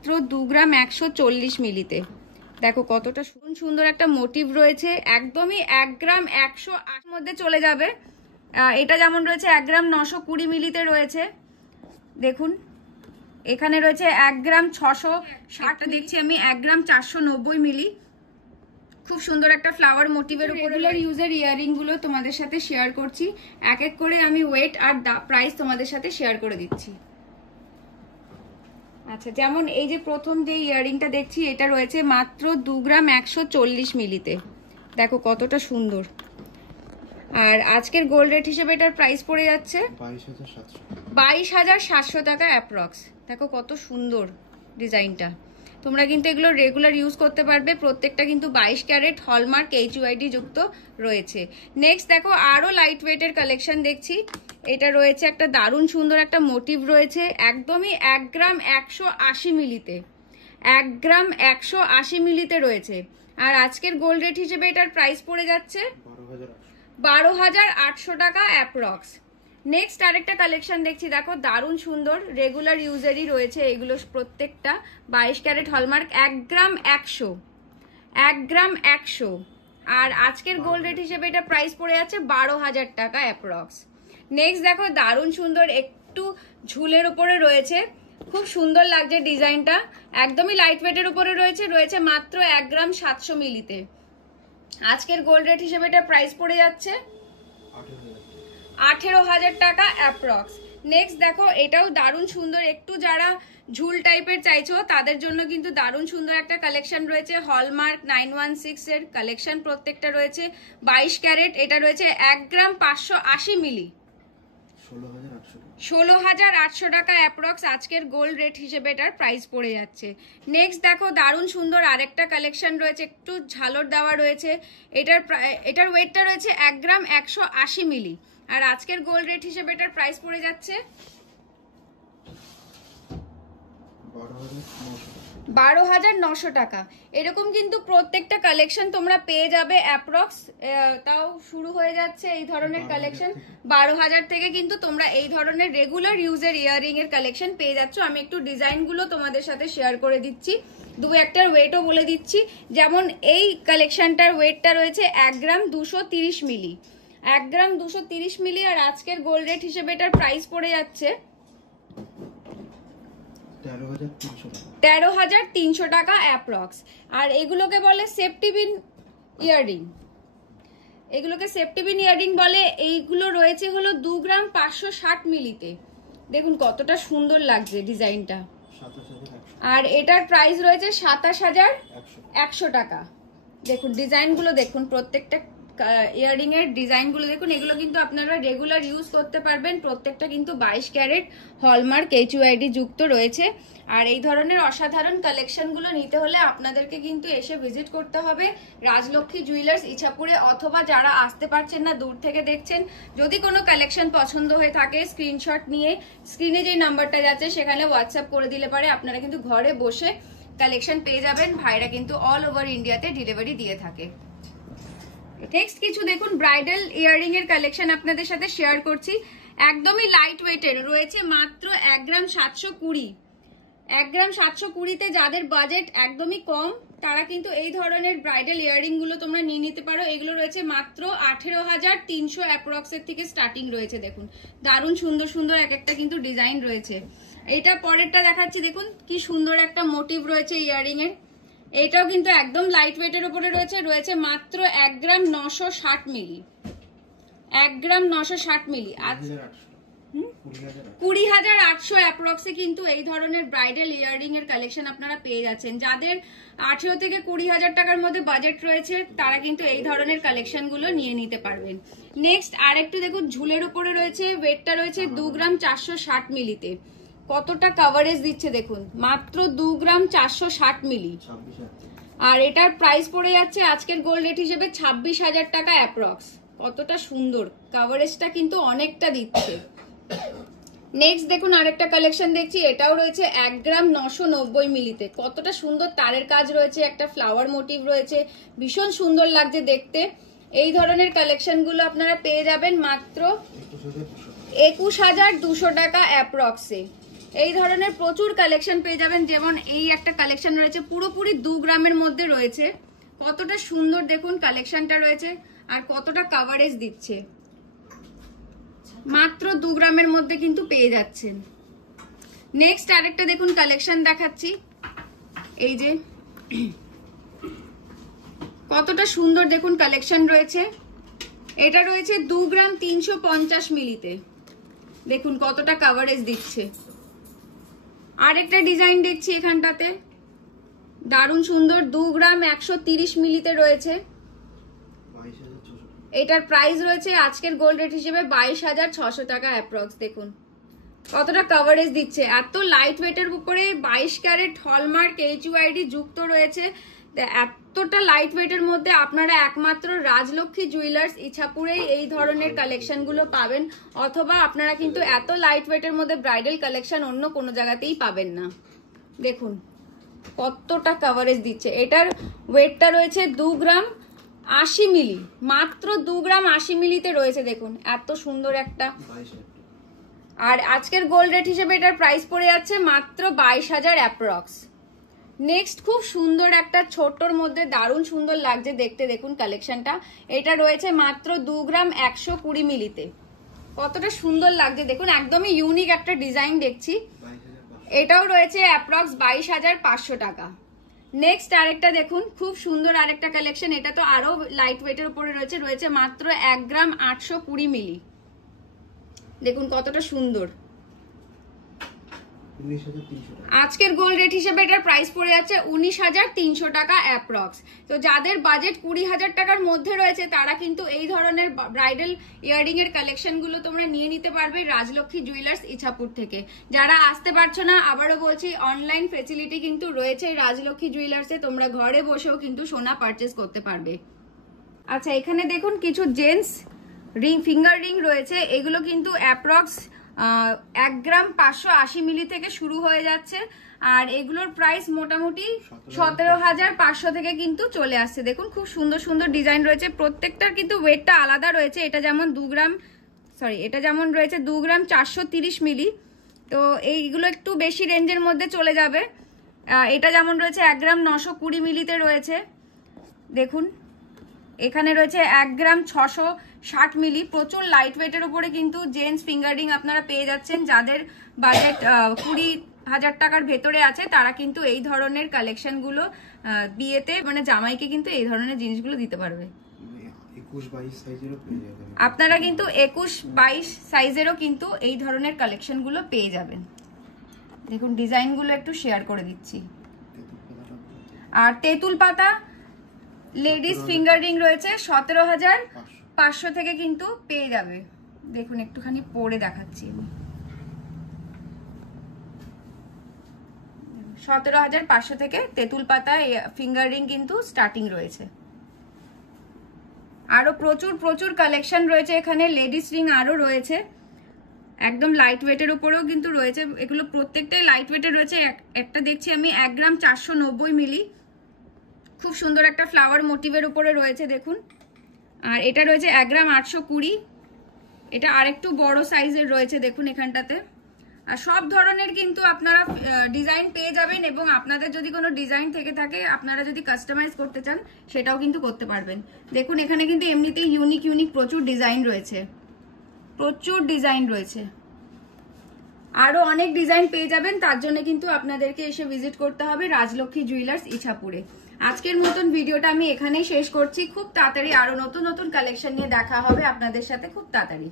মাত্র 2 গ্রাম 140 মিলিতে। দেখো কতটা সুন্দর একটা মোটিভ রয়েছে, একদমই 1 গ্রাম 108 মধ্যে চলে যাবে। এটা যেমন রয়েছে 1 গ্রাম 920 মিলিতে রয়েছে, দেখুন এখানে রয়েছে 1 গ্রাম 660, দেখছি আমি 1 গ্রাম 490 মিলি। খুব সুন্দর একটা ফ্লাওয়ার মোটিভের উপর রেগুলার ইউজের ইয়ারিং গুলো তোমাদের সাথে শেয়ার করছি, এক এক করে আমি ওয়েট আর প্রাইস তোমাদের সাথে শেয়ার করে দিচ্ছি। আচ্ছা, যেমন এই যে প্রথম যে ইয়ারিংটা দেখছি এটা রয়েছে মাত্র 2 গ্রাম 140 মিলিতে। দেখো কতটা সুন্দর। আর আজকের গোল্ড রেট হিসেবে এটার প্রাইস পড়ে যাচ্ছে 22,700 টাকা অ্যাপ্রক্স। দেখো কত সুন্দর ডিজাইনটা। তোমরা কিন্তু এগুলো রেগুলার ইউজ করতে পারবে, প্রত্যেকটা কিন্তু 22 ক্যারেট হলমার্ক HUID যুক্ত রয়েছে। নেক্সট দেখো আরো লাইট ওয়েটের কালেকশন দেখছি, এটা রয়েছে একটা দারুণ সুন্দর একটা মোটিভ রয়েছে, একদমই 1 গ্রাম 180 মিলিতে, 1 গ্রাম 180 মিলিতে রয়েছে। আর আজকের গোল্ড রেট হিসেবে এটার প্রাইস পড়ে যাচ্ছে 12,800 টাকা অ্যাপ্রক্স। নেক্সট আরেকটা কালেকশন দেখছি, দেখো দারুণ সুন্দর, রেগুলার ইউজারই রয়েছে এগুলো প্রত্যেকটা, 22 ক্যারেট হলমার্ক, 1 গ্রাম 100, 1 গ্রাম 100। আর আজকের গোল্ড রেট হিসেবে এটা প্রাইস পড়ে যাচ্ছে 12,000 টাকা অ্যাপ্রক্স। নেক্সট দেখো দারুণ সুন্দর একটু ঝুলের উপরে রয়েছে, খুব সুন্দর লাগছে ডিজাইনটা, একদমই লাইট ওয়েটের উপরে রয়েছে মাত্র 1 গ্রাম 700 মিলিতে। আজকের গোল্ড রেট হিসেবে এটা প্রাইস পড়ে যাচ্ছে 18,000 টাকা অ্যাপ্রক্স। নেক্সট দেখো এটাও দারুণ সুন্দর, একটু যারা ঝুল টাইপের চাইছো তাদের জন্য কিন্তু দারুণ সুন্দর একটা কালেকশন রয়েছে, হলমার্ক 916 এর কালেকশন প্রত্যেকটা রয়েছে, 22 ক্যারেট, এটা রয়েছে 1 গ্রাম 580 মিলি, 16,800 টাকা অ্যাপ্রক্স। আজকের গোল্ড রেট হিসেবে এটার প্রাইস পড়ে যাচ্ছে। নেক্সট দেখো দারুণ সুন্দর আরেকটা কালেকশন রয়েছে, একটু ঝালর দেওয়া রয়েছে, এটার ওয়েটটা রয়েছে 1 গ্রাম 180 মিলি। আর আজকের গোল্ড রেট হিসেবে এটার প্রাইস পড়ে যাচ্ছে 12,900 টাকা। এরকম কিন্তু প্রত্যেকটা কালেকশন তোমরা পেয়ে যাবে অ্যাপ্রক্স, তাও শুরু হয়ে যাচ্ছে এই ধরনের কালেকশন 12,000 থেকে, কিন্তু তোমরা এই ধরনের রেগুলার ইউজের ইয়ারিং এর কালেকশন পেয়ে যাচ্ছ। আমি একটু ডিজাইনগুলো তোমাদের সাথে শেয়ার করে দিচ্ছি, দু একটার ওয়েটও বলে দিচ্ছি। যেমন এই কালেকশনটার ওয়েটটা রয়েছে 1 গ্রাম 230 মিলি, 1 গ্রাম 230 মিলি। আর আজকের গোল্ড রেট হিসেবে এটার প্রাইস পড়ে যাচ্ছে 13,300 টাকা অ্যাপ্রক্স। আর এগুলোকে বলে সেফটি পিন ইয়াররিং, এগুলোকে সেফটি পিন ইয়াররিং বলে। এইগুলো রয়েছে হলো 2 গ্রাম 560 মিলিতে। দেখুন কতটা সুন্দর লাগছে ডিজাইনটা। আর এটার প্রাইস রয়েছে 27,100 টাকা। দেখুন ডিজাইনগুলো দেখুন, প্রত্যেকটা ইয়াররিং এর ডিজাইনগুলো দেখুন, এগুলো কিন্তু আপনারা রেগুলার ইউজ করতে পারবেন, প্রত্যেকটা কিন্তু 22 ক্যারেট হলমার্ক HUID যুক্ত রয়েছে। আর এই ধরনের অসাধারণ কালেকশনগুলো নিতে হলে আপনাদেরকে কিন্তু এসে ভিজিট করতে হবে রাজলক্ষ্মী জুয়েলার্স ইছাপুরে, অথবা যারা আসতে পারছেন না দূর থেকে দেখছেন, যদি কোনো কালেকশন পছন্দ হয়ে থাকে স্ক্রিনশট নিয়ে স্ক্রিনে যে নাম্বারটা যাচ্ছে সেখানে হোয়াটসঅ্যাপ করে দিলে পারে আপনারা কিন্তু ঘরে বসে কালেকশন পেয়ে যাবেন। ভাইরা কিন্তু অল ওভার ইন্ডিয়াতে ডেলিভারি দিয়ে থাকে। নেক্সট কিছু দেখুন ব্রাইডাল ইয়াররিং এর কালেকশন আপনাদের সাথে শেয়ার করছি, একদমই লাইট ওয়েটের রয়েছে, মাত্র 1 গ্রাম 720, 1 গ্রাম 720তে যাদের বাজেট একদমই কম তারা কিন্তু এই ধরনের ব্রাইডাল ইয়াররিং গুলো তোমরা নিয়ে নিতে পারো। এগুলো রয়েছে মাত্র 18,300 অ্যাপ্রক্সের থেকে স্টার্টিং রয়েছে। দেখুন দারুণ সুন্দর সুন্দর এক একটা কিন্তু ডিজাইন রয়েছে। এইটা পরেরটা দেখাচ্ছি, দেখুন কি সুন্দর একটা মোটিভ রয়েছে ইয়াররিং এর, এটাও কিন্তু একদম লাইট ওয়েটের উপরে রয়েছে মাত্র 1 গ্রাম 960 মিলি, 1 গ্রাম 960 মিলি। আজ 20,800 অ্যাপ্রক্সে কিন্তু এই ধরনের ব্রাইডাল ইয়াররিং এর কালেকশন আপনারা পেয়ে যাচ্ছেন। যাদের 18 থেকে 20,000 টাকার মধ্যে বাজেট রয়েছে তারা কিন্তু এই ধরনের কালেকশন গুলো নিয়ে নিতে পারবেন। নেক্সট আরেকটু দেখুন ঝুলের উপরে রয়েছে, ওয়েটটা রয়েছে 2 গ্রাম 460 মিলিতে, কতটা কভারেজ দিচ্ছে দেখুন, মাত্র 2 গ্রাম 460 মিলি। আর এটার প্রাইস পড়ে যাচ্ছে আজকের গোল্ড রেট হিসেবে 26,000 টাকা অ্যাপ্রক্স। কতটা সুন্দর, কভারেজটা কিন্তু অনেকটা দিচ্ছে। নেক্সট দেখুন আরেকটা কালেকশন দেখছি, এটাও রয়েছে 1 গ্রাম 990 মিলিতে, কতটা সুন্দর তারের কাজ রয়েছে, একটা ফ্লাওয়ার মোটিভ রয়েছে, ভীষণ সুন্দর লাগছে দেখতে। এই ধরনের কালেকশন গুলো আপনারা পেয়ে যাবেন মাত্র 21,200 টাকা অ্যাপ্রক্সে। এই ধরনের প্রচুর কালেকশন পেয়ে যাবেন। যেমন এই একটা কালেকশন রয়েছে পুরোপুরি 2 গ্রামের মধ্যে রয়েছে, কতটা সুন্দর দেখুন কালেকশনটা রয়েছে আর কতটা কাভারেজ দিচ্ছে। মাত্র 2 গ্রামের মধ্যে কিন্তু পেয়ে যাচ্ছেন। নেক্সট আরেকটা দেখুন কালেকশন দেখাচ্ছি, এই যে কতটা সুন্দর দেখুন কালেকশন রয়েছে। এটা রয়েছে 2 গ্রাম 350 মিলিতে, দেখুন কতটা কাভারেজ দিচ্ছে। আরেকটা ডিজাইন দেখছি এখানটাতে, দারুণ সুন্দর, 2 গ্রাম 130 মিলিতে রয়েছে। এটার প্রাইস রয়েছে আজকের গোল্ড রেট হিসেবে 22,600 টাকা অ্যাপ্রক্স। দেখুন কতটা কাভারেজ দিচ্ছে, এত লাইট ওয়েটের উপরে 22 ক্যারেট হলমার্ক HUID যুক্ত রয়েছে। এতটা লাইট ওয়েটের মধ্যে আপনারা একমাত্র রাজলক্ষ্মী জুয়েলার্স ইছাপুরেই এই ধরনের কালেকশন গুলো পাবেন, অথবা আপনারা কিন্তু এত লাইট ওয়েটের মধ্যে ব্রাইডাল কালেকশন অন্য কোনো জায়গাতেই পাবেন না। দেখুন কতটা কাভারেজ দিচ্ছে। এটার ওয়েটটা রয়েছে 2 গ্রাম 80 মিলি, মাত্র 2 গ্রাম 80 মিলিতে রয়েছে। দেখুন এত সুন্দর একটা, আর আজকের গোল্ড রেট হিসেবে এটার প্রাইস পড়ে যাচ্ছে মাত্র 22,000 অ্যাপ্রক্স। নেক্সট খুব সুন্দর একটা ছোটর মধ্যে দারুণ সুন্দর লাগছে দেখতে, দেখুন কালেকশনটা। এটা রয়েছে মাত্র 2 গ্রাম 120 মিলিতে, কতটা সুন্দর লাগছে দেখুন, একদমই ইউনিক একটা ডিজাইন দেখছি। এটাও রয়েছে অ্যাপ্রক্স 22,500 টাকা। নেক্সট আরেকটা দেখুন খুব সুন্দর আরেকটা কালেকশন, এটা তো আরো লাইট ওয়েটের উপরে রয়েছে, রয়েছে মাত্র 1 গ্রাম 820 মিলি। দেখুন কতটা সুন্দর। আজকের গোল্ড রেট হিসেবে এটার প্রাইস পড়ে যাচ্ছে 19,300 টাকা অ্যাপ্রক্স। তো যাদের বাজেট 20,000 টাকার মধ্যে রয়েছে তারা কিন্তু এই ধরনের ব্রাইডাল ইয়াররিং এর কালেকশন গুলো তোমরা নিয়ে নিতে পারবে রাজলক্ষ্মী জুয়েলার্স ইছাপুর থেকে। যারা আসতে পারছো না, আবারও বলছি অনলাইন ফেসিলিটি কিন্তু রয়েছে রাজলক্ষ্মী জুয়েলার্সে, তোমরা ঘরে বসেও কিন্তু সোনা পারচেস করতে পারবে। আচ্ছা এখানে দেখুন কিছু জেন্টস রিং, ফিঙ্গার রিং রয়েছে, এগুলো কিন্তু অ্যাপ্রক্স 1 গ্রাম 580 মিলি থেকে শুরু হয়ে যাচ্ছে, আর এগুলোর প্রাইস মোটামুটি 17,500 থেকে কিন্তু চলে আসছে। দেখুন খুব সুন্দর সুন্দর ডিজাইন রয়েছে, প্রত্যেকটার কিন্তু ওয়েটটা আলাদা রয়েছে। এটা যেমন 2 গ্রাম এটা যেমন রয়েছে 2 গ্রাম 430 মিলি, তো এইগুলো একটু বেশি রেঞ্জের মধ্যে চলে যাবে। এটা যেমন রয়েছে 1 গ্রাম 920 মিলিতে রয়েছে। দেখুন এখানে রয়েছে 1 গ্রাম 660 মিলি, প্রচুর লাইট ওয়েটের উপরে কিন্তু জেন্টস ফিঙ্গারিং আপনারা পেয়ে যাচ্ছেন। যাদের বাজেট 20,000 টাকার ভেতরে আছে তারা কিন্তু এই ধরনের কালেকশন গুলো বিয়েতে মানে জামাইকে কিন্তু এই ধরনের জিনিসগুলো দিতে পারবে। 21-22 সাইজেরও পেয়ে যাবেন আপনারা, কিন্তু 21-22 সাইজেরও কিন্তু এই ধরনের কালেকশন গুলো পেয়ে যাবেন। দেখুন ডিজাইন গুলো একটু শেয়ার করে দিচ্ছি। আর তেঁতুল পাতা লেডিস ফিঙ্গার রিং রয়েছে 17,500 থেকে কিন্তু পেয়ে যাবে। দেখুন একটুখানি পরে দেখাচ্ছি, 17,500 থেকে তেঁতুল পাতা ফিঙ্গার রিং কিন্তু স্টার্টিং রয়েছে। আরো প্রচুর প্রচুর কালেকশন রয়েছে এখানে, লেডিস রিং আরো রয়েছে একদম লাইট ওয়েটের উপরেও কিন্তু রয়েছে। এগুলো প্রত্যেকটাই লাইট ওয়েটের রয়েছে। একটা দেখছি আমি 1 গ্রাম 490 মিলি, খুব সুন্দর একটা ফ্লাওয়ার মোটিভের উপরে রয়েছে দেখুন। আর এটা রয়েছে 1 গ্রাম 820, এটা আরেকটু বড় সাইজের রয়েছে দেখুন এখানটাতে। আর সব ধরনের কিন্তু আপনারা ডিজাইন পেয়ে যাবেন, এবং আপনাদের যদি কোনো ডিজাইন থেকে থাকে আপনারা যদি কাস্টমাইজ করতে চান সেটাও কিন্তু করতে পারবেন। দেখুন এখানে কিন্তু এমনিতেই ইউনিক ইউনিক প্রচুর ডিজাইন রয়েছে, প্রচুর ডিজাইন রয়েছে। আরো অনেক ডিজাইন পেয়ে যাবেন, তার জন্য কিন্তু আপনাদেরকে এসে ভিজিট করতে হবে রাজলক্ষ্মী জুয়েলার্স ইছাপুরে। আজকের মতন ভিডিওটা আমি এখানেই শেষ করছি। খুব তাড়াতাড়ি আরো নতুন নতুন কালেকশন নিয়ে দেখা হবে আপনাদের সাথে খুব তাড়াতাড়ি।